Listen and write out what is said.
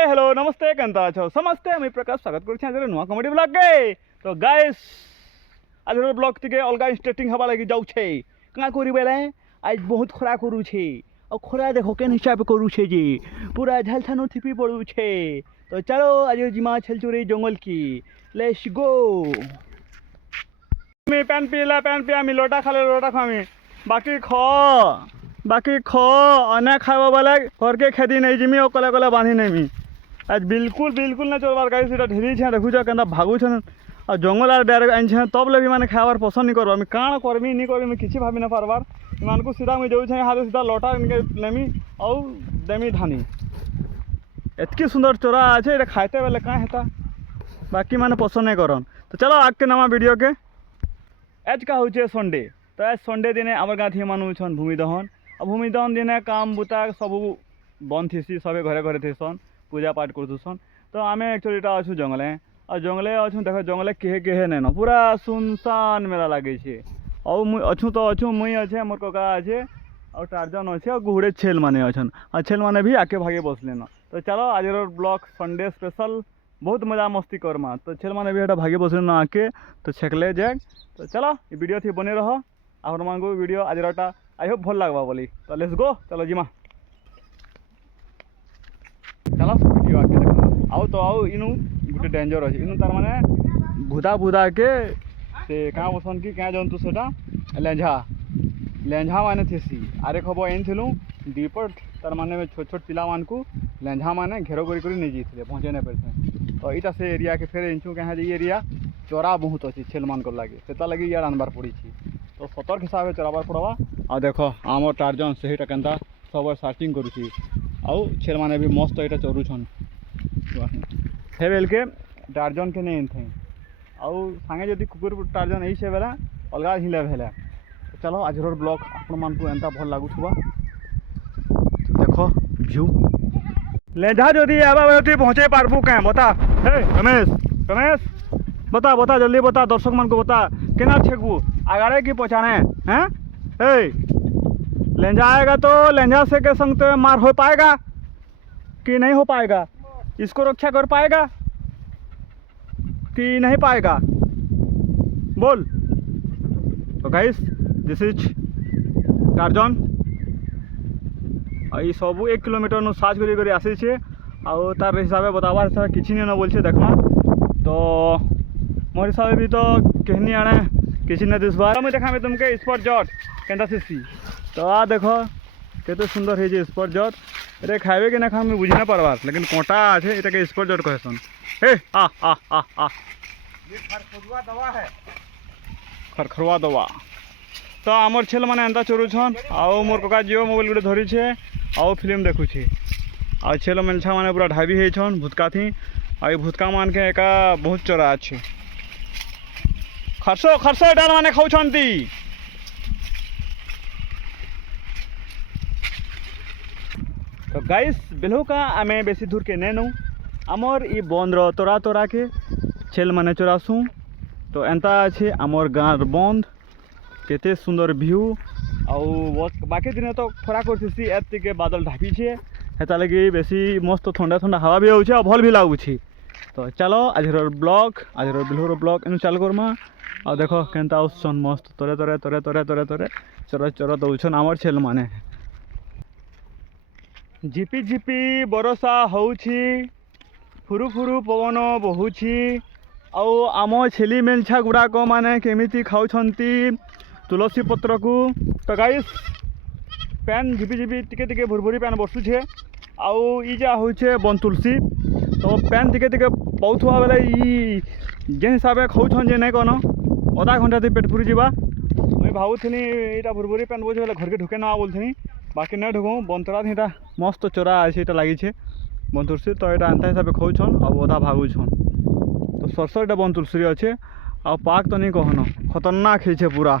Hi hello नमस्ते केनता अछो समस्ते मुई प्रकाश स्वागत करुछि आज नुआ कॉमेडी ब्लॉग के। तो गाइस आज ब्लॉग टिके अलगा इंटरेस्टिंग हवा लगी जाउ छे। का करी बेले आज बहुत खरा करू छे और खरा देखो केन हिसाब करू छे जी पूरा झालछानो थिपी पड़ू छे। तो चलो आज जिमा छलचुरी जंगल की लेट्स गो। मी पैन पिया मी लोटा खाले लोटा खामी बाकी खो अने खावा वाला घर के खेती नहीं जिमी और कले कले बांधी नहीं मी आज बिल्कुल ना चलबार गाड़ी सीटा ढेरी छे देखु छ केनता भागु छन और जंगल आर डायरेक्ट आइन छे तब ले भी माने खावार पसंद नहीं करबा। मैं काण करमी नहीं करमी किछि भाबी ना पारबार मान को सीधा मैं जाउ छे हाथ सीधा लोटा इनके लेमी और देमी धानी एतकी सुंदर चोरा আছে এটা খাইতে বেলে का हेता बाकी माने पसंद नहीं करन। तो चलो आग के नवा वीडियो के आज का होचे संडे। तो आज संडे दिने आमर गाँथी मानु छन भूमि दहन और भूमि दहन दिने काम बुता सब बंद थी सबे घरे घरे थीसन पूजा पाठ करथुसन। तो आम एक्चुअली अच्छु जंगले और जंगले अच्छु देख जंगले केहे नहीं न पूरा सुनसान मेला लगे छे और मुई अच्छु तो अच्छु मुई अच्छे मोर कका अच्छे और टार्जन अच्छे और गुहड़े छेल माने अच्छन और छेल माने भी आके भागे बसले न। तो चलो आज ब्लॉग संडे स्पेशल बहुत मजा मस्ती करमा। तो छेल माने भी भागे बसले न आके तो छेकले जाए। तो चलो ये वीडियो थी बने रहो आप मान को वीडियो आज आई होप भल लगवा बोली। तो लेट्स गो चलो जिमा चलो वीडियो आके देखना आओ। तो आओ इनु गोटे डेंजर अच्छे इनु तार माने बुदा के से क्या बसन कि क्या जंतु सेटा लेंझा माने थेसी आरे खबर एन थिलु दीपट तार माने छोट छोट पिला मान को लेंझा माने घेरो करी नहीं जीते पहुँचे नहीं पारे। तो यहाँ से एरिया के फेर इंचु क्या एरिया चोरा बहुत अच्छी छेल मान को लगे से लगे यार आनबार पड़ी। तो सतर्क हिसाब से चलाबार पड़वा और देख आम टार्जन से केनता सब सर्चिंग करुच्छी आउ छेल माने भी मस्त यहाँ चरुछन हे बेल के टार्जन के नहीं थे आउ सांगे जदि कुकुर टार्जन यही से बेला अलग हिले भेले। चलो आज ब्लॉग आपण को एंता भल लगुवा देख व्यू लेझा जदि आबादी पहुँचे पारबू क्या बता हे रमेश बता जल्दी बता दर्शक मान को बता केना छेकबू आगाड़े की पहुँचाने हैं। हे लेंझा आएगा तो लेंझा से के संग तो मार हो पाएगा कि नहीं हो पाएगा इसको रक्षा कर पाएगा कि नहीं पाएगा बोल। तो गाइस दिस इज टार्जन ये सब 1 किलोमीटर नु साज करी आसी छे और तार हिसाब बताबार हिसाब किसी नहीं न बोल छे देखना। तो मोर हिसाब भी तो कहनी आने किसी ने दिसबार मैं देखा तुमके स्पॉट जट केनता सी। तो आ देखो केते सुंदर है स्पॉट जट अरे खाइबे कि ना खा बुझी ना पारबार लेकिन कोटा है इटा के स्पॉट जट कहसन। हे आ आ आ आ ये खरखरुआ दवा है खरखरुआ दवा। तो आमर छेल माने एंता चोरुछन आउ मोर कका जियो मोबाइल गुटे धरी छे आउ फिल्म देखुछी आ छेल मेलछा माने पूरा ढाबी हेछन भूतका थी आ भूतका मान के एका बहुत चोरा अच्छे खरसो डाल माने खाउछंती। तो गाइस बेलो का आमे बेसी दूर के नेनु आमर ई बंद तोरा के छेल माने चोरासू। तो एंता अच्छे आमर गाँव बंद केते सुंदर व्यू आउ बाकी दिन तो खरा करसी एत के बादल ढापी छे हेता लगी बेसी मस्त ठंडा हवा भी होउछे और भल भी लागुछी। तो चलो आज बिल्होर ब्लॉग इन चालू करमा और देखो केनता आउसन मस्त तोरे चोर दौछन आमर छेल माने झिपी बरसा होउछी फुरु पवन बहुछी आउ आम छेली मेलछा गुड़ाक माने केमिति खाउछंती तुलसी पत्र को। तो गाइस पैन झिपी टिके भुरभुरी पैन बसुछे आउ ई जा होछे बन तुलसी। तो पैन टिके बहुत हुआ बेले ई जे हिसाब खाऊन जे नहीं कन आधा घंटा थी पेट पुरी जावा मुझे भावुनी यहाँ भुरभुरी पैन बोझे घर के ढुके ना बोलथी बाकी नहीं ढुकूँ बंतरा थी मस्त चोरा अच्छे ये लगी बन तुलसी। तो यहाँ एंता हिसाब खाऊन और अधा भागुछन। तो सरसर बन तुलसी अच्छे आ पाक तो नहीं कहन खतरनाक है पूरा।